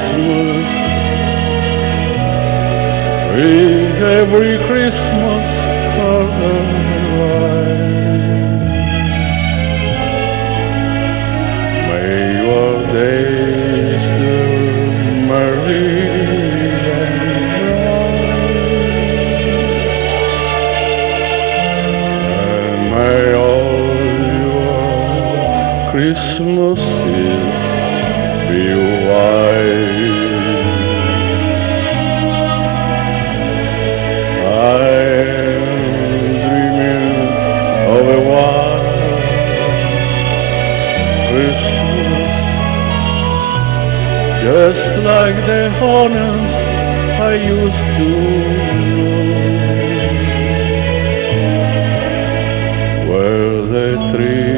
Christmas, with every Christmas of the life. May your days the merry and bright, and may all your Christmases be white. I am dreaming of a white Christmas, just like the ones I used to know, where the tree